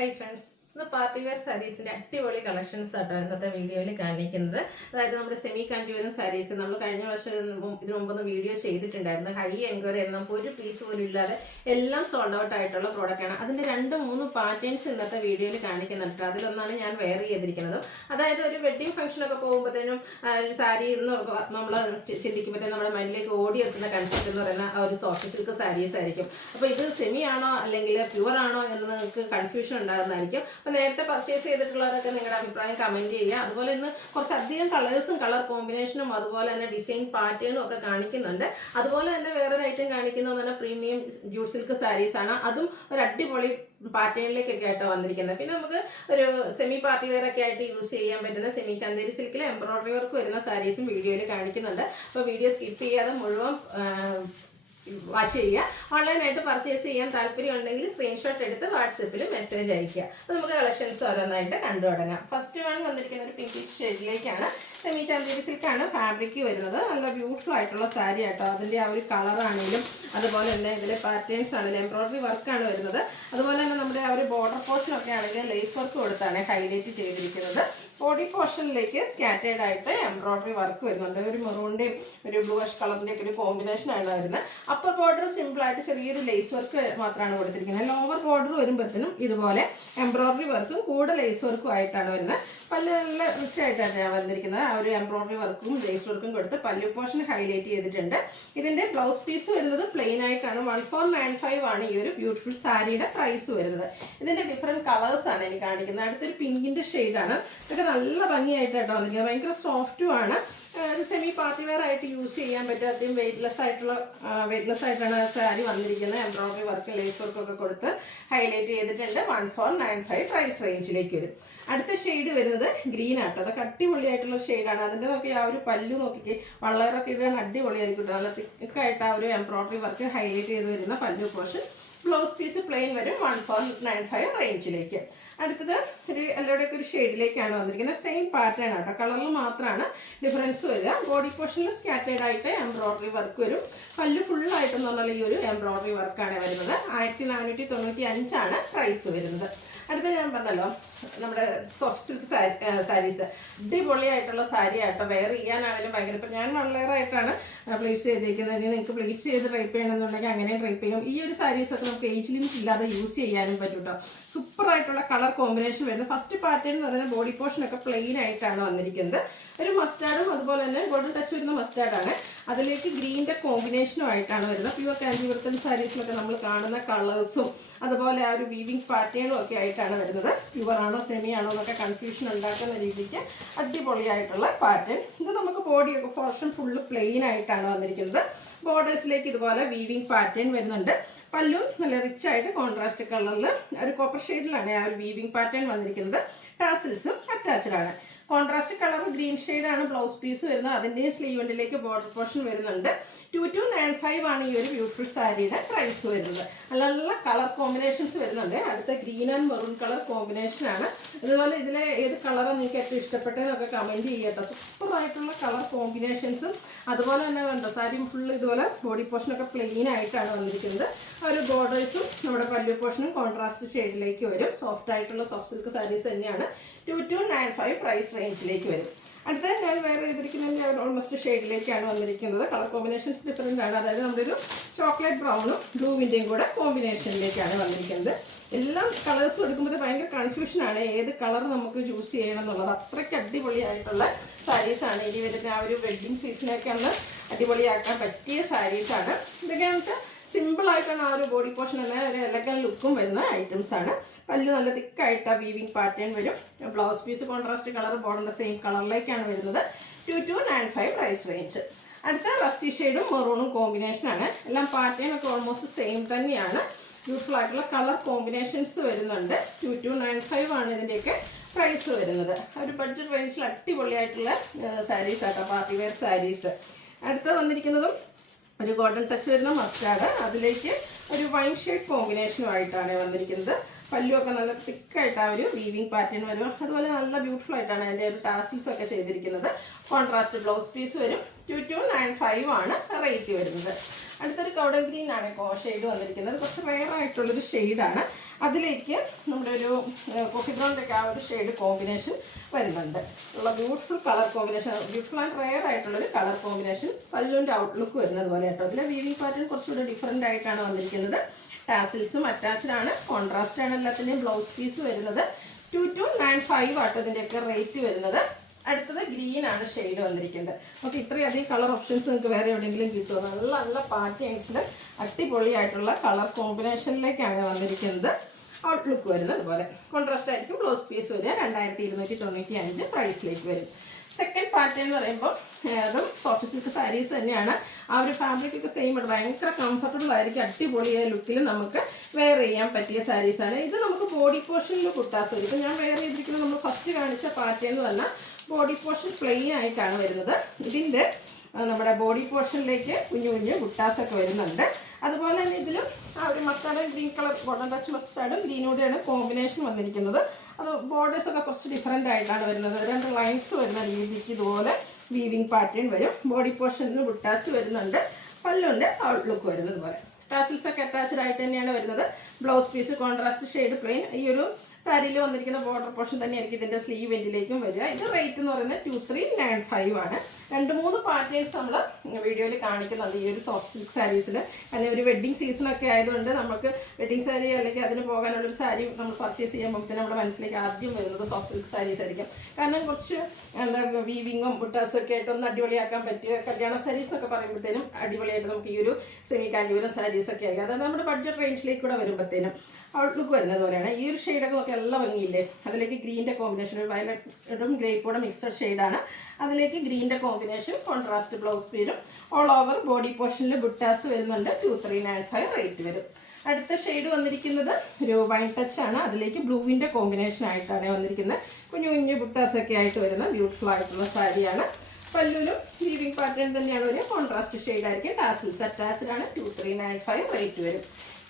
Hi friends. Party wear സാരീസിന്റെ അടിപൊളി collections ആട്ടോ ഇന്നത്തെ വീഡിയോയിൽ കാണിക്കുന്നത്. അതായത് നമ്മുടെ സെമി കാൻറ്റിവെയർ സാരീസ് നമ്മൾ കഴിഞ്ഞ വർഷം ഇതിനു മുമ്പൊന്ന് വീഡിയോ ചെയ്തിട്ടുണ്ടായിരുന്നു. ഹൈ എൻക്വയറി നമുക്ക് ഒരു പീസ് പോലും ഇല്ലാതെ എല്ലാം സോൾഡ് ഔട്ട് ആയിട്ടുള്ള പ്രോഡക്റ്റാണ്. അതിന്റെ 2-3 പാറ്റേൺസ് ഇന്നത്തെ വീഡിയോയിൽ കാണിക്കുന്നുണ്ട്. അതിലൊന്നാണ് ഞാൻ വെയർ ചെയ്തിരിക്കുന്നത്. അതായത് ഒരു വെഡിങ് ഫംഗ്ഷനൊക്കെ പോകുമ്പോഴത്തേനും സാരി എന്ന് നമ്മൾ ചിന്തിക്കുമ്പോഴത്തേനും നമ്മുടെ മൈൻഡിലേക്ക് ഓടിയെത്തുന്ന കൺസെപ്റ്റ് എന്ന് പറയുന്ന ഒരു സോഫ്റ്റ് സിൽക്ക് സാരീസ് ആയിരിക്കും. അപ്പോൾ ഇത് സെമി ആണോ അല്ലെങ്കിൽ പ്യുവർ ആണോ എന്ന് നിങ്ങൾക്ക് കൺഫ്യൂഷൻ ഉണ്ടാകുന്നതായിരിക്കും. അപ്പോൾ നേരത്തെ പർച്ചേസ് ചെയ്തിട്ടുള്ളവരൊക്കെ നിങ്ങളുടെ അഭിപ്രായം കമൻറ്റ് ചെയ്യുക. അതുപോലെ ഇന്ന് കുറച്ചധികം കളേഴ്സും കളർ കോമ്പിനേഷനും അതുപോലെ തന്നെ ഡിസൈൻ പാറ്റേണും ഒക്കെ കാണിക്കുന്നുണ്ട്. അതുപോലെ തന്നെ വേറൊരു ഐറ്റം കാണിക്കുന്നത് തന്നെ പ്രീമിയം ജൂട്ട് സിൽക്ക് സാരീസ് ആണ്. അതും ഒരു അടിപൊളി പാറ്റേണിലേക്കൊക്കെ ആയിട്ടോ വന്നിരിക്കുന്നത്. പിന്നെ നമുക്ക് ഒരു സെമി പാർട്ടി വെയർ ഒക്കെ ആയിട്ട് യൂസ് ചെയ്യാൻ പറ്റുന്ന സെമി ചന്തേരി സിൽക്കിൽ എംബ്രോയിഡറി വർക്ക് വരുന്ന സാരീസും വീഡിയോയിൽ കാണിക്കുന്നുണ്ട്. അപ്പോൾ വീഡിയോ സ്കിപ്പ് ചെയ്യാതെ മുഴുവൻ വാച്ച് ചെയ്യുക. ഓൺലൈനായിട്ട് പർച്ചേസ് ചെയ്യാൻ താല്പര്യം ഉണ്ടെങ്കിൽ സ്ക്രീൻഷോട്ട് എടുത്ത് വാട്സപ്പിൽ മെസ്സേജ് അയയ്ക്കുക. അപ്പോൾ നമുക്ക് കളക്ഷൻസ് ഓരോന്നായിട്ട് കണ്ടു തുടങ്ങാം. ഫസ്റ്റ് വൺ വന്നിരിക്കുന്ന ഒരു പിങ്ക് ഷെയ്ഡിലേക്കാണ്. സെമി ചന്തേരി സിൽക്കാണ് ഫാബ്രിക് വരുന്നത്. നല്ല ബ്യൂട്ടിഫുൾ ആയിട്ടുള്ള സാരി ആട്ടോ. അതിൻ്റെ ആ ഒരു കളറാണെങ്കിലും അതുപോലെ തന്നെ ഇതിലെ പാറ്റേൺസ് ആണെങ്കിലും എംബ്രോയിഡറി വർക്കാണ് വരുന്നത്. അതുപോലെ തന്നെ നമ്മുടെ ആ ഒരു ബോർഡർ പോർഷൻ ഒക്കെ ആണെങ്കിൽ ലേസ് വർക്ക് കൊടുത്താണ് ഹൈലൈറ്റ് ചെയ്തിരിക്കുന്നത്. ബോഡി പോർഷനിലേക്ക് സ്കാറ്റേഡ് ആയിട്ട് എംബ്രോയിഡറി വർക്ക് വരുന്നുണ്ട്. ഒരു മെറൂണിൻ്റെയും ഒരു ബ്ലൂഷ് കളറിൻ്റെ ഒക്കെ ഒരു കോമ്പിനേഷനാണ് വരുന്നത്. അപ്പർ ബോർഡർ സിമ്പിളായിട്ട് ചെറിയൊരു ലേസ് വർക്ക് മാത്രമാണ് കൊടുത്തിരിക്കുന്നത്. ലോവർ ബോർഡർ വരുമ്പോഴത്തേനും ഇതുപോലെ എംബ്രോയിഡറി വർക്കും കൂടെ ലേസ് വർക്കും ആയിട്ടാണ് വരുന്നത്. പല്ല് നല്ല റിച്ച് ആയിട്ടാണ് വന്നിരിക്കുന്നത്. ആ ഒരു എംബ്രോയിഡറി വർക്കും ലേസ് വർക്കും കൊടുത്ത് പല്ലു പോർഷൻ ഹൈലൈറ്റ് ചെയ്തിട്ടുണ്ട്. ഇതിൻ്റെ ബ്ലൗസ് പീസ് വരുന്നത് പ്ലെയിൻ ആയിട്ടാണ്. 1495 ആണ് ഈ ഒരു ബ്യൂട്ടിഫുൾ സാരിയുടെ പ്രൈസ് വരുന്നത്. ഇതിൻ്റെ ഡിഫറെൻറ്റ് കളേഴ്സാണ് എനിക്ക് കാണിക്കുന്നത്. അടുത്തൊരു പിങ്കിൻ്റെ ഷെയ്ഡാണ്. ഇതൊക്കെ നല്ല ഭംഗിയായിട്ടാണ് വന്നിരിക്കുന്നത്. ഭയങ്കര സോഫ്റ്റും ആണ്. ഒരു സെമി പാർട്ടി വെയർ ആയിട്ട് യൂസ് ചെയ്യാൻ പറ്റും. അധികം വെയ്റ്റ്ലെസ് ആയിട്ടാണ് സാരി വന്നിരിക്കുന്നത്. എംബ്രോയിഡറി വർക്ക് ലേസ് വർക്കൊക്കെ കൊടുത്ത് ഹൈലൈറ്റ് ചെയ്തിട്ടുണ്ട്. 1495 പ്രൈസ് റേഞ്ചിലേക്ക് വരും. അടുത്ത ഷെയ്ഡ് വരുന്നത് ഗ്രീൻ ആട്ടോ. അതൊക്കെ അടിപൊളിയായിട്ടുള്ള ഷെയ്ഡാണ്. അതിൻ്റെ നോക്കി ആ ഒരു പല്ലു നോക്കിക്ക് വളറൊക്കെ ഇടാൻ അടിപൊളിയായിരിക്കും. നല്ല തിക്കായിട്ട് ആ ഒരു എംബ്രോയിഡറി വർക്ക് ഹൈലൈറ്റ് ചെയ്ത് വരുന്ന പല്ലു പോർഷൻ. ബ്ലൗസ് പീസ് പ്ലെയിൻ വരും. 1495 റേഞ്ചിലേക്ക്. അടുത്തത് ഒരു എല്ലാവരുടെയൊക്കെ ഒരു ഷെയ്ഡിലേക്കാണ് വന്നിരിക്കുന്നത്. സെയിം പാറ്റേൺ ആട്ടോ. കളറിൽ മാത്രമാണ് ഡിഫറൻസ് വരിക. ബോഡി പോർഷനിൽ സ്കാറ്റേഡ് ആയിട്ട് എംബ്രോയിഡറി വർക്ക് വരും. പല്ല് ഫുള്ളായിട്ടെന്ന് പറഞ്ഞാൽ ഈ ഒരു എംബ്രോയിഡറി വർക്കാണ് വരുന്നത്. 1495 ആണ് പ്രൈസ് വരുന്നത്. അടുത്ത ഞാൻ പറഞ്ഞല്ലോ നമ്മുടെ സോഫ്റ്റ് സിൽക്ക് സാരീസ് അടിപൊളിയായിട്ടുള്ള സാരി ആട്ടോ. വെയർ ചെയ്യാനാണെങ്കിലും ഭയങ്കര ഇപ്പം ഞാൻ വളരെയായിട്ടാണ് പ്ലേസ് ചെയ്തിരിക്കുന്നത്. ഇനി നിങ്ങൾക്ക് പ്ലേസ് ചെയ്ത് ട്രൈപ്പ് ചെയ്യണമെന്നുണ്ടെങ്കിൽ അങ്ങനെ ട്രൈപ്പ് ചെയ്യും. ഈ ഒരു സാരീസൊക്കെ നമുക്ക് ഏജ് ലിമിറ്റ് ഇല്ലാതെ യൂസ് ചെയ്യാനും പറ്റും കേട്ടോ. സൂപ്പറായിട്ടുള്ള കളർ കോമ്പിനേഷൻ വരുന്നത്. ഫസ്റ്റ് പാറ്റേൺ എന്ന് പറയുന്നത് ബോഡി പോർഷനൊക്കെ പ്ലെയിൻ ആയിട്ടാണ് വന്നിരിക്കുന്നത്. ഒരു മസ്റ്റാർഡും അതുപോലെ തന്നെ ഗോൾഡൻ ടച്ച് വരുന്ന മസ്റ്റാർഡാണ്. അതിലേക്ക് ഗ്രീൻ്റെ കോമ്പിനേഷനും ആയിട്ടാണ് വരുന്നത്. പ്യുവർ കാഞ്ചീപുരത്തൻ സാരീസിലൊക്കെ നമ്മൾ കാണുന്ന കളേഴ്സും അതുപോലെ ആ ഒരു വീവിങ് പാറ്റേണും ഒക്കെ ആയിട്ടാണ് വരുന്നത്. പ്യുവർ ആണോ സെമി ആണോ എന്നൊക്കെ കൺഫ്യൂഷൻ ഉണ്ടാക്കുന്ന രീതിക്ക് അടിപൊളിയായിട്ടുള്ള പാറ്റേൺ. ഇത് നമുക്ക് ബോഡി പോർഷൻ ഫുള്ള് പ്ലെയിൻ ആയിട്ടാണ് വന്നിരിക്കുന്നത്. ബോർഡേഴ്സിലേക്ക് ഇതുപോലെ വീവിങ് പാറ്റേൺ വരുന്നുണ്ട്. പല്ലും നല്ല റിച്ച് ആയിട്ട് കോൺട്രാസ്റ്റ് കളറിൽ ഒരു കോപ്പർ ഷെയ്ഡിലാണ് ആ ഒരു വീവിങ് പാറ്റേൺ വന്നിരിക്കുന്നത്. ടാസിൽസും അറ്റാച്ച്ഡ് ആണ്. കോൺട്രാസ്റ്റ് കളർ ഗ്രീൻ ഷെയ്ഡാണ് ബ്ലൗസ് പീസ് വരുന്നത്. അതിൻ്റെയും സ്ലീവെൻഡിലേക്ക് ബോർഡർ പോർഷൻ വരുന്നുണ്ട്. 2295 ആണ് ഈ ഒരു ബ്യൂട്ടിഫുൾ സാരിയുടെ പ്രൈസ് വരുന്നത്. നല്ല നല്ല കളർ കോമ്പിനേഷൻസ് വരുന്നുണ്ട്. അടുത്ത ഗ്രീൻ ആൻഡ് മെറൂൺ കളർ കോമ്പിനേഷനാണ്. അതുപോലെ ഇതിലെ ഏത് കളറാണ് നിങ്ങൾക്ക് ഏറ്റവും ഇഷ്ടപ്പെട്ടതെന്നൊക്കെ കമൻറ്റ് ചെയ്യട്ടോ. സൂപ്പറായിട്ടുള്ള കളർ കോമ്പിനേഷൻസും അതുപോലെ തന്നെ കണ്ടോ സാരി ഫുള്ള് ഇതുപോലെ ബോഡി പോർഷനൊക്കെ പ്ലെയിൻ ആയിട്ടാണ് വന്നിരിക്കുന്നത്. ആ ഒരു ബോർഡേഴ്സും നമ്മുടെ പല്ലു പോർഷനും കോൺട്രാസ്റ്റ് ഷെയ്ഡിലേക്ക് വരും. സോഫ്റ്റ് ആയിട്ടുള്ള സോഫ്റ്റ് സിൽക്ക് സാരീസ് തന്നെയാണ്. 2295 പ്രൈസ് റേഞ്ചിലേക്ക് വരും. അടുത്ത ഞാൻ വേറെ ചെയ്തിരിക്കുന്നത് ഓൾമോസ്റ്റ് ഷെയ്ഡിലേക്കാണ് വന്നിരിക്കുന്നത്. കളർ കോമ്പിനേഷൻസ് ഡിഫറെൻ്റ് ആണ്. അതായത് നമ്മളൊരു ചോക്ലേറ്റ് ബ്രൗണും ബ്ലൂവിൻ്റെയും കൂടെ കോമ്പിനേഷനിലേക്കാണ് വന്നിരിക്കുന്നത്. എല്ലാം കളേഴ്സും എടുക്കുമ്പോൾ ഭയങ്കര കൺഫ്യൂഷനാണ് ഏത് കളർ നമുക്ക് ചൂസ് ചെയ്യണം എന്നുള്ളത്. അത്രയ്ക്ക് അടിപൊളിയായിട്ടുള്ള സാരീസാണ്. ഇനി വരുന്ന ആ ഒരു വെഡ്ഡിങ് സീസണൊക്കെ ഒന്ന് അടിപൊളിയാക്കാൻ പറ്റിയ സാരീസാണ്. ഇതൊക്കെയാണെന്ന് വെച്ചാൽ സിമ്പിളായിട്ടാണ് ആ ഒരു ബോഡി പോർഷൻ തന്നെ ഒരു എലഗൻ ലുക്കും വരുന്ന ഐറ്റംസ് ആണ്. പല്ല് നല്ല തിക്കായിട്ട് ആ വീവിങ് പാറ്റേൺ വരും. ബ്ലൗസ് പീസ് കോൺട്രാസ്റ്റ് കളർ ബോർഡറിൻ്റെ സെയിം കളറിലേക്കാണ് വരുന്നത്. 2295 പ്രൈസ് റേഞ്ച്. അടുത്ത റസ്റ്റി ഷെയ്ഡും മെറൂണും കോമ്പിനേഷനാണ്. എല്ലാം പാറ്റേൺ ഒക്കെ ഓൾമോസ്റ്റ് സെയിം തന്നെയാണ്. ബ്യൂട്ടിഫുൾ ആയിട്ടുള്ള കളർ കോമ്പിനേഷൻസ് വരുന്നുണ്ട്. 2295 ആണ് ഇതിൻ്റെയൊക്കെ പ്രൈസ് വരുന്നത്. ഒരു ബഡ്ജറ്റ് റേഞ്ചിൽ അടിപൊളിയായിട്ടുള്ള സാരീസ് ആട്ടോ, പാർട്ടി വെയർ സാരീസ്. അടുത്ത വന്നിരിക്കുന്നതും ഒരു ഗോൾഡൻ ടച്ച് വരുന്ന മസ്റ്റാർഡ്. അതിലേക്ക് ഒരു വൈൻ ഷെയ്ഡ് കോമ്പിനേഷനുമായിട്ടാണ് വന്നിരിക്കുന്നത്. പല്ലുമൊക്കെ നല്ല തിക്കായിട്ട് ആ ഒരു വീവിങ് പാറ്റേൺ വരും. അതുപോലെ നല്ല ബ്യൂട്ടിഫുൾ ആയിട്ടാണ് അതിൻ്റെ ഒരു ടാസിൽസ് ഒക്കെ ചെയ്തിരിക്കുന്നത്. കോൺട്രാസ്റ്റ് ബ്ലൗസ് പീസ് വരും. 2295 ആണ് റേറ്റ് വരുന്നത്. അടുത്തൊരു കൗഡൻ ഗ്രീൻ ആണ് ഷെയ്ഡ് വന്നിരിക്കുന്നത്. കുറച്ച് റെയർ ആയിട്ടുള്ളൊരു ഷെയ്ഡാണ്. അതിലേക്ക് നമ്മുടെ ഒരു കോഫി ബ്രൗണിൻ്റെ ഒക്കെ ആ ഒരു ഷെയ്ഡ് കോമ്പിനേഷൻ വരുന്നുണ്ട്. ഉള്ള beautiful colour combination, beautiful and rare ആയിട്ടുള്ളൊരു കളർ കോമ്പിനേഷൻ. പല്ലുവിൻ്റെ ഔട്ട്ലുക്ക് വരുന്നത് പോലെ കേട്ടോ. അതിലെ വീവിങ് പാറ്റേൺ കുറച്ചുകൂടെ ഡിഫറെൻ്റ് ആയിട്ടാണ് വന്നിരിക്കുന്നത്. ടാസിൽസും അറ്റാച്ച്ഡ് ആണ്. കോൺട്രാസ്റ്റ് ആണ് എല്ലാത്തിൻ്റെയും ബ്ലൗസ് പീസ് വരുന്നത്. 2295 ആട്ടോ ഇതിൻ്റെയൊക്കെ റേറ്റ് വരുന്നത്. അടുത്തത് ഗ്രീൻ ആണ് ഷെയ്ഡ് വന്നിരിക്കുന്നത്. നമുക്ക് ഇത്രയധികം കളർ ഓപ്ഷൻസ് നിങ്ങൾക്ക് വേറെ എവിടെയെങ്കിലും കിട്ടുമോ? നല്ല നല്ല പാറ്റേൺസിൽ അടിപൊളിയായിട്ടുള്ള കളർ കോമ്പിനേഷനിലേക്കാണ് വന്നിരിക്കുന്നത്. ഔട്ട്ലുക്ക് വരുന്നത് അതുപോലെ കോൺട്രാസ്റ്റ് ആയിരിക്കും. ബ്ലൗസ് പീസ് വരിക 2295 പ്രൈസിലേക്ക് വരും. സെക്കൻഡ് പാറ്റേൺ എന്ന് പറയുമ്പോൾ അതും സോഫ്റ്റ് സിൽക്ക് സാരീസ് തന്നെയാണ്. ആ ഒരു ഫാബ്രിക്കൊക്കെ സെയിം ആണ്. ഭയങ്കര കംഫർട്ടബിൾ ആയിരിക്കും. അടിപൊളിയായ ലുക്കിൽ നമുക്ക് വെയർ ചെയ്യാൻ പറ്റിയ സാരീസാണ്. ഇത് നമുക്ക് ബോഡി പോർഷനിൽ കുട്ടാസ് വരും. ഇപ്പോൾ ഞാൻ വെയർ ചെയ്തിരിക്കുന്നത് നമ്മൾ ഫസ്റ്റ് കാണിച്ച പാറ്റേൺ എന്ന് പറഞ്ഞാൽ ബോഡി പോർഷൻ പ്ലെയിൻ ആയിട്ടാണ് വരുന്നത്. ഇതിൻ്റെ നമ്മുടെ ബോഡി പോർഷനിലേക്ക് കുഞ്ഞു കുഞ്ഞു ബുട്ടാസൊക്കെ വരുന്നുണ്ട്. അതുപോലെ തന്നെ ഇതിലും ആ ഒരു mustard green colour golden touch മസ്റ്റാർഡും ഗ്രീനൂടെയാണ് കോമ്പിനേഷൻ വന്നിരിക്കുന്നത്. അത് ബോർഡേഴ്സൊക്കെ കുറച്ച് ഡിഫറെൻ്റ് ആയിട്ടാണ് വരുന്നത്. 2 ലൈൻസ് വരുന്ന രീതിക്ക് ഇതുപോലെ വീവിങ് പാറ്റേൺ വരും. ബോഡി പോർഷനിൽ ബുട്ടാസ് വരുന്നുണ്ട്. പല്ലുണ്ട് ഔട്ട്ലുക്ക് വരുന്നത് പോലെ. ടാസിൽസൊക്കെ അറ്റാച്ച്ഡ് ആയിട്ട് തന്നെയാണ് വരുന്നത്. Blouse piece contrast shade plain. ഈ ഒരു സാരിയിൽ വന്നിരിക്കുന്ന ബോർഡർ പോർഷൻ തന്നെയായിരിക്കും ഇതിൻ്റെ സ്ലീവ് എൻഡിലേക്കും വരിക. ഇത് റേറ്റ് എന്ന് പറയുന്നത് 2395 ആണ്. 2-3 പാറ്റേൺസ് നമ്മൾ വീഡിയോയിൽ കാണിക്കുന്നുണ്ട് ഈ ഒരു സോഫ്റ്റ് സിൽക്ക് സാരീസിൽ. കാരണം ഒരു വെഡ്ഡിങ് സീസണൊക്കെ ആയതുകൊണ്ട് നമുക്ക് വെഡ്ഡിങ് സാരി അല്ലെങ്കിൽ അതിന് പോകാനുള്ളൊരു സാരി നമ്മൾ പർച്ചേസ് ചെയ്യുമ്പോൾ തന്നെ നമ്മുടെ മനസ്സിലേക്ക് ആദ്യം വരുന്നത് സോഫ്റ്റ് സിൽക്ക് സാരീസ് ആയിരിക്കും. കാരണം കുറച്ച് വീവിങ്ങും ബുട്ടാസും ഒക്കെ ആയിട്ട് ഒന്ന് അടിപൊളിയാക്കാൻ പറ്റിയ കല്യാണ സാരീസ് എന്നൊക്കെ പറയുമ്പോഴത്തേനും അടിപൊളിയായിട്ട് നമുക്ക് ഈ ഒരു സെമി കാഞ്ചീപുരം സാരീസൊക്കെ ആയിരിക്കും. അതായത് നമ്മുടെ ബഡ്ജറ്റ് റേഞ്ചിലേക്ക് കൂടെ വരുമ്പോഴത്തേനും ഔട്ട്ലുക്ക് വരുന്നത് പോലെയാണ്. ഈ ഒരു ഷെയ്ഡൊക്കെ നമുക്ക് എല്ലാം ഭംഗിയില്ലേ. അതിലേക്ക് ഗ്രീൻ്റെ കോമ്പിനേഷൻ, ഒരു വയലറ്റും ഗ്രേപ്പൂടെ മിക്സഡ് ഷെയ്ഡാണ്. അതിലേക്ക് ഗ്രീൻ്റെ കോമ്പിനേഷൻ, കോൺട്രാസ്റ്റ് ബ്ലൗസ് പീലും ഓൾ ഓവർ ബോഡി പോർഷനിൽ ബുട്ടാസ് വരുന്നുണ്ട്. 2395 റേറ്റ് വരും. അടുത്ത ഷെയ്ഡ് വന്നിരിക്കുന്നത് ഒരു വൈൻ ടച്ച് ആണ്. അതിലേക്ക് ബ്ലൂവിൻ്റെ കോമ്പിനേഷൻ ആയിട്ടാണ് വന്നിരിക്കുന്നത്. കുഞ്ഞു കുഞ്ഞു ബുട്ടാസൊക്കെ ആയിട്ട് വരുന്ന ബ്യൂട്ടിഫുൾ ആയിട്ടുള്ള സാരിയാണ്. പല്ലുവിലും വീവിങ് പാറ്റേൺ തന്നെയാണ് ഒരു കോൺട്രാസ്റ്റ് ഷെയ്ഡ് ആയിരിക്കും. ടാസിൽസ് അറ്റാച്ച്ഡ് ആണ്. 2395 റേറ്റ് വരും.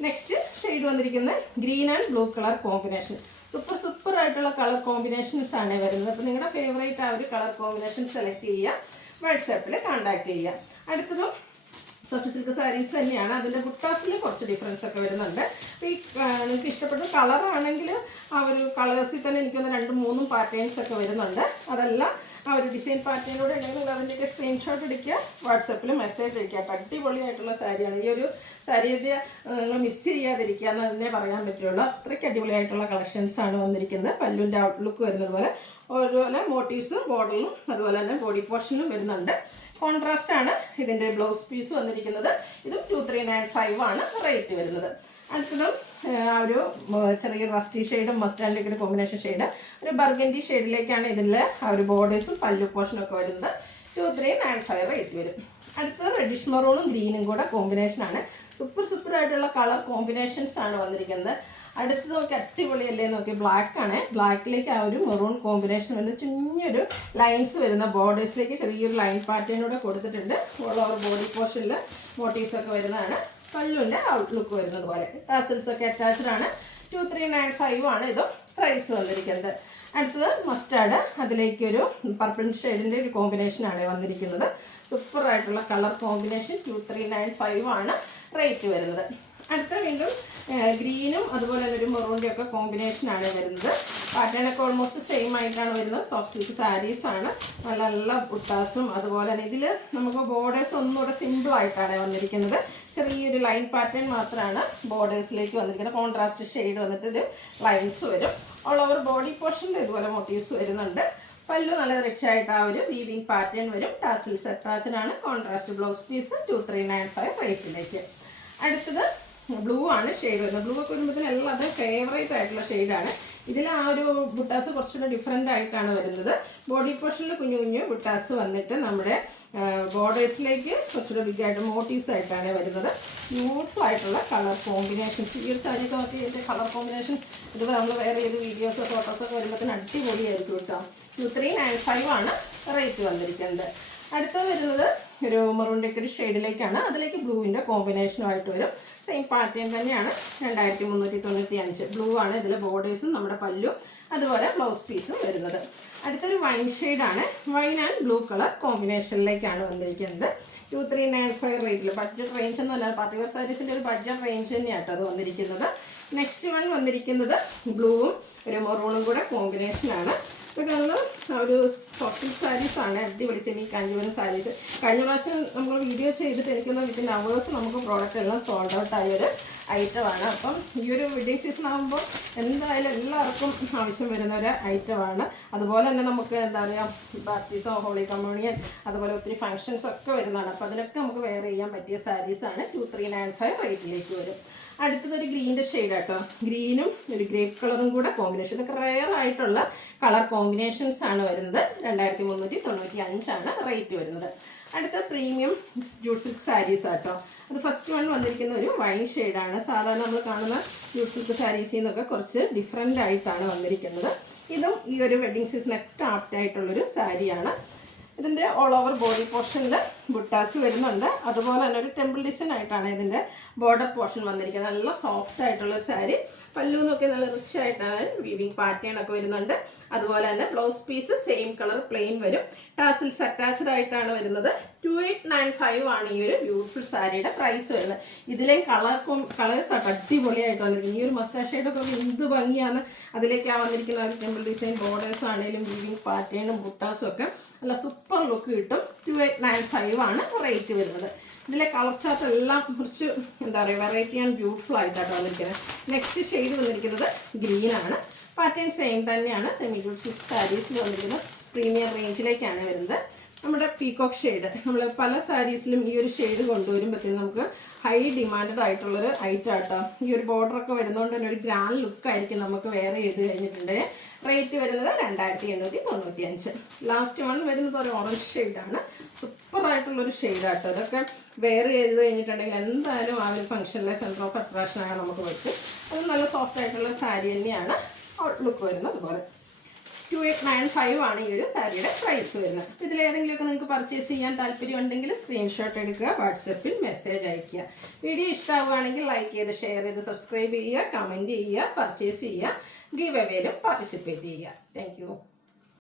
നെക്സ്റ്റ് ഷെയ്ഡ് വന്നിരിക്കുന്നത് green and blue colour combination. Super ആയിട്ടുള്ള കളർ കോമ്പിനേഷൻസ് ആണ് വരുന്നത്. അപ്പോൾ നിങ്ങളുടെ ഫേവറേറ്റ് ആ ഒരു കളർ കോമ്പിനേഷൻ സെലക്ട് ചെയ്യുക. വാട്സാപ്പിൽ കോൺടാക്ട് ചെയ്യുക. അടുത്തതും സോഫ്റ്റ് സിൽക്ക് സാരീസ് തന്നെയാണ്. അതിൻ്റെ ബുട്ടാസിൽ കുറച്ച് ഡിഫറൻസ് ഒക്കെ വരുന്നുണ്ട്. അപ്പോൾ ഈ നിങ്ങൾക്ക് ഇഷ്ടപ്പെട്ട കളറാണെങ്കിൽ ആ ഒരു കളേഴ്സിൽ തന്നെ എനിക്കൊന്ന് 2-3 പാറ്റേൺസ് ഒക്കെ വരുന്നുണ്ട്. അതെല്ലാം ആ ഒരു ഡിസൈൻ പാറ്റേണിലൂടെ ഉണ്ടെങ്കിൽ അതിൻ്റെയൊക്കെ സ്ക്രീൻഷോട്ട് എടുക്കുക. വാട്സപ്പിൽ മെസ്സേജ് അയക്കുക. അടിപൊളിയായിട്ടുള്ള സാരിയാണ്. ഈ ഒരു സാരിയെ നിങ്ങൾ മിസ് ചെയ്യാതിരിക്കുക എന്ന് തന്നെ പറയാൻ പറ്റുള്ളൂ. അത്രയ്ക്ക് അടിപൊളിയായിട്ടുള്ള കളക്ഷൻസാണ് വന്നിരിക്കുന്നത്. പല്ലുവിൻ്റെ ഔട്ട്ലുക്ക് വരുന്നത് പോലെ ഓരോപോലെ മോട്ടീവ്സും ബോർഡറിലും അതുപോലെ തന്നെ ബോഡി പോർഷനിലും വരുന്നുണ്ട്. കോൺട്രാസ്റ്റ് ആണ് ഇതിൻ്റെ ബ്ലൗസ് പീസ് വന്നിരിക്കുന്നത്. ഇതും 2395 ആണ് റേറ്റ് വരുന്നത്. അടുത്തതും ആ ഒരു ചെറിയ റസ്റ്റി ഷെയ്ഡും മസ്റ്റാൻഡ് ഒക്കെ കോമ്പിനേഷൻ ഷെയ്ഡ്, ഒരു ബർഗൻഡി ഷെയ്ഡിലേക്കാണ് ഇതിൻ്റെ ആ ഒരു ബോർഡേഴ്സും പല്ലു പോർഷനും ഒക്കെ വരുന്നത്. 2395 റേറ്റ് വരും. അടുത്തത് റെഡിഷ് മെറൂണും ഗ്രീനും കൂടെ കോമ്പിനേഷനാണ്. സൂപ്പർ ആയിട്ടുള്ള കളർ കോമ്പിനേഷൻസ് ആണ് വന്നിരിക്കുന്നത്. അടുത്തത് നോക്കി അടിപൊളിയല്ലേ നോക്കി. ബ്ലാക്ക് ആണ്. ബ്ലാക്കിലേക്ക് ആ ഒരു മെറൂൺ കോമ്പിനേഷൻ വരുന്ന കുഞ്ഞൊരു ലൈൻസ് വരുന്ന ബോർഡേഴ്സിലേക്ക് ചെറിയൊരു ലൈൻ പാറ്റേണൂടെ കൊടുത്തിട്ടുണ്ട്. ഓൾ ഓവർ ബോഡി പോർഷനിൽ മോട്ടീവ്സ് ഒക്കെ വരുന്നതാണ്. പല്ലുവിൻ്റെ ഔട്ട്ലുക്ക് വരുന്നത് പോലെ. ടാസിൽസ് ഒക്കെ അറ്റാച്ച്ഡ് ആണ്. 2395 ആണ് ഇതും പ്രൈസ് വന്നിരിക്കുന്നത്. അടുത്തത് മസ്റ്റാർഡ്. അതിലേക്കൊരു പർപ്പിൾ ഷെയ്ഡിൻ്റെ ഒരു കോമ്പിനേഷനാണ് വന്നിരിക്കുന്നത്. സൂപ്പറായിട്ടുള്ള കളർ കോമ്പിനേഷൻ. 2395 ആണ് റേറ്റ് വരുന്നത്. അടുത്ത വീണ്ടും ഗ്രീനും അതുപോലെ തന്നെ ഒരു മെറൂണിൻ്റെ ഒക്കെ കോമ്പിനേഷനാണ് വരുന്നത്. പാറ്റേണൊക്കെ ഓൾമോസ്റ്റ് സെയിം ആയിട്ടാണ് വരുന്നത്. സോഫ്റ്റ് സിൽക്ക് സാരീസാണ്. നല്ല നല്ല ബുട്ടാസും അതുപോലെ തന്നെ ഇതിൽ നമുക്ക് ബോർഡേഴ്സ് ഒന്നുകൂടെ സിമ്പിളായിട്ടാണ് വന്നിരിക്കുന്നത്. ചെറിയൊരു ലൈൻ പാറ്റേൺ മാത്രമാണ് ബോർഡേഴ്സിലേക്ക് വന്നിരിക്കുന്നത്. കോൺട്രാസ്റ്റ് ഷെയ്ഡ് വന്നിട്ടൊരു ലൈൻസ് വരും. ഓൾ ഓവർ ബോഡി പോർഷനിൽ ഇതുപോലെ മോട്ടീവ്സ് വരുന്നുണ്ട്. പല്ലു നല്ല റിച്ച് ആയിട്ട് ആ ഒരു വീവിങ് പാറ്റേൺ വരും. ടാസിൽസ് അറ്റാച്ച്ഡ് ആണ്. കോൺട്രാസ്റ്റ് ബ്ലൗസ് പീസ് 2395 റേറ്റിലേക്ക്. അടുത്തത് ബ്ലൂ ആണ് ഷെയ്ഡ് വരുന്നത്. ബ്ലൂ ഒക്കെ വരുമ്പോഴത്തേനും എല്ലാതും ഫേവറേറ്റ് ആയിട്ടുള്ള ഷെയ്ഡാണ്. ഇതിൽ ആ ഒരു ബുട്ടാസ് കുറച്ചുകൂടെ ഡിഫറെൻ്റ് ആയിട്ടാണ് വരുന്നത്. ബോഡി പോർഷനിൽ കുഞ്ഞു കുഞ്ഞു ബുട്ടാസ് വന്നിട്ട് നമ്മുടെ ബോർഡേഴ്സിലേക്ക് കുറച്ചുകൂടെ ബിഗ് ആയിട്ട് മോട്ടീവ്സ് ആയിട്ടാണ് വരുന്നത്. ബ്യൂട്ടിഫുൾ ആയിട്ടുള്ള കളർ കോമ്പിനേഷൻസ്. ഈ ഒരു സാരിയൊക്കെ നോക്കി ഇതിൻ്റെ കളർ കോമ്പിനേഷൻ ഇതുപോലെ നമ്മൾ വേറെ ഏത് വീഡിയോസോ ഫോട്ടോസൊക്കെ വരുമ്പോഴത്തേനും അടിപൊളിയായിരിക്കും കേട്ടോ. 2395 ആണ് റേറ്റ് വന്നിരിക്കുന്നത്. അടുത്തത് വരുന്നത് ഒരു മറൂണിൻ്റെ ഒരു ഷെയ്ഡിലേക്കാണ്. അതിലേക്ക് ബ്ലൂവിൻ്റെ കോമ്പിനേഷനുമായിട്ട് വരും. സെയിം പാറ്റേൺ തന്നെയാണ്. 2395 ബ്ലൂ ആണ് ഇതിലെ ബോർഡേഴ്സും നമ്മുടെ പല്ലും അതുപോലെ ബ്ലൗസ് പീസും വരുന്നത്. അടുത്തൊരു വൈൻ ഷെയ്ഡാണ്. വൈൻ ആൻഡ് ബ്ലൂ കളർ കോമ്പിനേഷനിലേക്കാണ് വന്നിരിക്കുന്നത്. 2395 റേറ്റിൽ ബഡ്ജറ്റ് റേഞ്ച് എന്നല്ല, പാർട്ടി വെയർ സാരീസിൻ്റെ ഒരു ബഡ്ജറ്റ് റേഞ്ച് തന്നെയാട്ടോ അത് വന്നിരിക്കുന്നത്. നെക്സ്റ്റ് വൺ വന്നിരിക്കുന്നത് ബ്ലൂവും ഒരു മെറൂണും കൂടെ കോമ്പിനേഷനാണ്. ഇതൊക്കെ ഒരു സോഫ്റ്റ് സാരീസാണ്. അടിപൊളി സെമി കാഞ്ചീപുരം സാരീസ്. കഴിഞ്ഞ പ്രാവശ്യം നമ്മൾ വീഡിയോ ചെയ്തിട്ട് എനിക്കൊന്ന് വിത്തിൻ അവേഴ്സ് നമുക്ക് പ്രോഡക്റ്റ് എല്ലാം സോൾഡ് ഔട്ട് ആയൊരു ഐറ്റമാണ്. അപ്പം ഈ ഒരു വെഡിങ് സീസൺ ആകുമ്പോൾ എന്തായാലും എല്ലാവർക്കും ആവശ്യം വരുന്ന ഒരു ഐറ്റമാണ്. അതുപോലെ തന്നെ നമുക്ക് എന്താ പറയുക, ബാപ്റ്റിസോ ഹോളി കമ്മ്യൂണിയൻ അതുപോലെ ഒത്തിരി ഫങ്ഷൻസ് ഒക്കെ വരുന്നതാണ്. അപ്പോൾ അതിനൊക്കെ നമുക്ക് വെയർ ചെയ്യാൻ പറ്റിയ സാരീസാണ്. 2395 റേറ്റിലേക്ക് വരും. അടുത്തതൊരു ഗ്രീൻ്റെ ഷെയ്ഡാട്ടോ. ഗ്രീനും ഒരു ഗ്രേപ്പ് കളറും കൂടെ കോമ്പിനേഷൻ. ഇതൊക്കെ റെയർ ആയിട്ടുള്ള കളർ കോമ്പിനേഷൻസ് ആണ് വരുന്നത്. 2395 റേറ്റ് വരുന്നത്. അടുത്ത പ്രീമിയം ജൂട്ട് സിൽക്ക് സാരീസ് ആട്ടോ. അത് ഫസ്റ്റ് വൺ വന്നിരിക്കുന്ന ഒരു വൈൻ ഷെയ്ഡാണ്. സാധാരണ നമ്മൾ കാണുന്ന ജൂട്ട് സിൽക്ക് സാരീസിൽ നിന്നൊക്കെ കുറച്ച് ഡിഫറെൻ്റ് ആയിട്ടാണ് വന്നിരിക്കുന്നത്. ഇതും ഈ ഒരു വെഡ്ഡിങ് സീസണൊക്കെ ആപ്റ്റായിട്ടുള്ളൊരു സാരിയാണ്. ഇതിൻ്റെ ഓൾ ഓവർ ബോഡി പോർഷനിൽ ബുട്ടാസ് വരുന്നുണ്ട്. അതുപോലെ തന്നെ ഒരു ടെമ്പിൾ ഡിസൈൻ ആയിട്ടാണ് ഇതിൻ്റെ ബോർഡർ പോർഷൻ വന്നിരിക്കുന്നത്. നല്ല സോഫ്റ്റ് ആയിട്ടുള്ളൊരു സാരി. പല്ലൂന്നൊക്കെ നല്ല റിച്ച് ആയിട്ടാണ് വീവിങ് പാറ്റേൺ ഒക്കെ വരുന്നുണ്ട്. അതുപോലെ തന്നെ blouse piece same colour plain വരും. ടാസിൽസ് അറ്റാച്ച്ഡ് ആയിട്ടാണ് വരുന്നത്. 2895 ആണ് ഈ ഒരു ബ്യൂട്ടിഫുൾ സാരിയുടെ പ്രൈസ് വരുന്നത്. ഇതിലേയും കളേഴ്സ് ആയിട്ട് അടിപൊളിയായിട്ട് വന്നിരിക്കുന്നത്. ഈ ഒരു മസ്റ്റാർഡ് ഷെയ്ഡൊക്കെ എന്ത് ഭംഗിയാണ്. അതിലേക്ക് വന്നിരിക്കുന്ന ഒരു ടെമ്പിൾ ഡിസൈൻ ബോർഡേഴ്സ് ആണെങ്കിലും വീവിങ് പാറ്റേണും ബുട്ടാസും ഒക്കെ നല്ല സൂപ്പർ ലുക്ക് കിട്ടും. 2895 ആണ് റേറ്റ് വരുന്നത്. ഇതിലെ കളർ ചാർട്ട് എല്ലാം കുറച്ച് എന്താ പറയുക വെറൈറ്റി ആൻഡ് ബ്യൂട്ടിഫുൾ ആയിട്ടാണ് വന്നിരിക്കുന്നത്. നെക്സ്റ്റ് ഷെയ്ഡ് വന്നിരിക്കുന്നത് ഗ്രീനാണ്. പാറ്റേൺ സെയിം തന്നെയാണ്. സെമി ജൂട്ട് സിൽക്ക് സാരീസിൽ വന്നിരിക്കുന്നത് പ്രീമിയം റേഞ്ചിലേക്കാണ് വരുന്നത്. നമ്മുടെ പീകോക്ക് ഷെയ്ഡ് നമ്മൾ പല സാരീസിലും ഈ ഒരു ഷെയ്ഡ് കൊണ്ടുവരുമ്പോഴത്തേക്കും നമുക്ക് ഹൈ ഡിമാൻഡഡ് ആയിട്ടുള്ളൊരു ഐറ്റം ആട്ടോ. ഈ ഒരു ബോർഡറൊക്കെ വരുന്നതുകൊണ്ട് തന്നെ ഒരു ഗ്രാൻഡ് ലുക്കായിരിക്കും നമുക്ക് വെയർ ചെയ്ത് കഴിഞ്ഞിട്ടുണ്ടെങ്കിൽ. റേറ്റ് വരുന്നത് 2895. ലാസ്റ്റ് വൺ വരുന്നത് ഒരു ഓറഞ്ച് ഷെയ്ഡാണ്. സൂപ്പറായിട്ടുള്ളൊരു ഷെയ്ഡാട്ടോ. ഇതൊക്കെ വെയർ ചെയ്ത് കഴിഞ്ഞിട്ടുണ്ടെങ്കിൽ എന്തായാലും ആ ഒരു ഫംഗ്ഷനിലെ സെൻറ്റർ ഓഫ് അട്രാക്ഷനാണ് നമുക്ക് പറ്റും. അത് നല്ല സോഫ്റ്റ് ആയിട്ടുള്ള സാരി തന്നെയാണ് ലുക്ക് വരുന്നത്. അതുപോലെ 2895 ആണ് ഈ ഒരു സാരിയുടെ പ്രൈസ് വരുന്നത്. അപ്പോൾ ഇതിലേതെങ്കിലുമൊക്കെ നിങ്ങൾക്ക് പർച്ചേസ് ചെയ്യാൻ താല്പര്യമുണ്ടെങ്കിൽ സ്ക്രീൻഷോട്ട് എടുക്കുക, വാട്സപ്പിൽ മെസ്സേജ് അയയ്ക്കുക. വീഡിയോ ഇഷ്ടമാവുകയാണെങ്കിൽ ലൈക്ക് ചെയ്ത് ഷെയർ ചെയ്ത് സബ്സ്ക്രൈബ് ചെയ്യുക, കമൻറ്റ് ചെയ്യുക, പർച്ചേസ് ചെയ്യുക, ഗിവ് അവേയിലും പാർട്ടിസിപ്പേറ്റ് ചെയ്യുക. Thank you.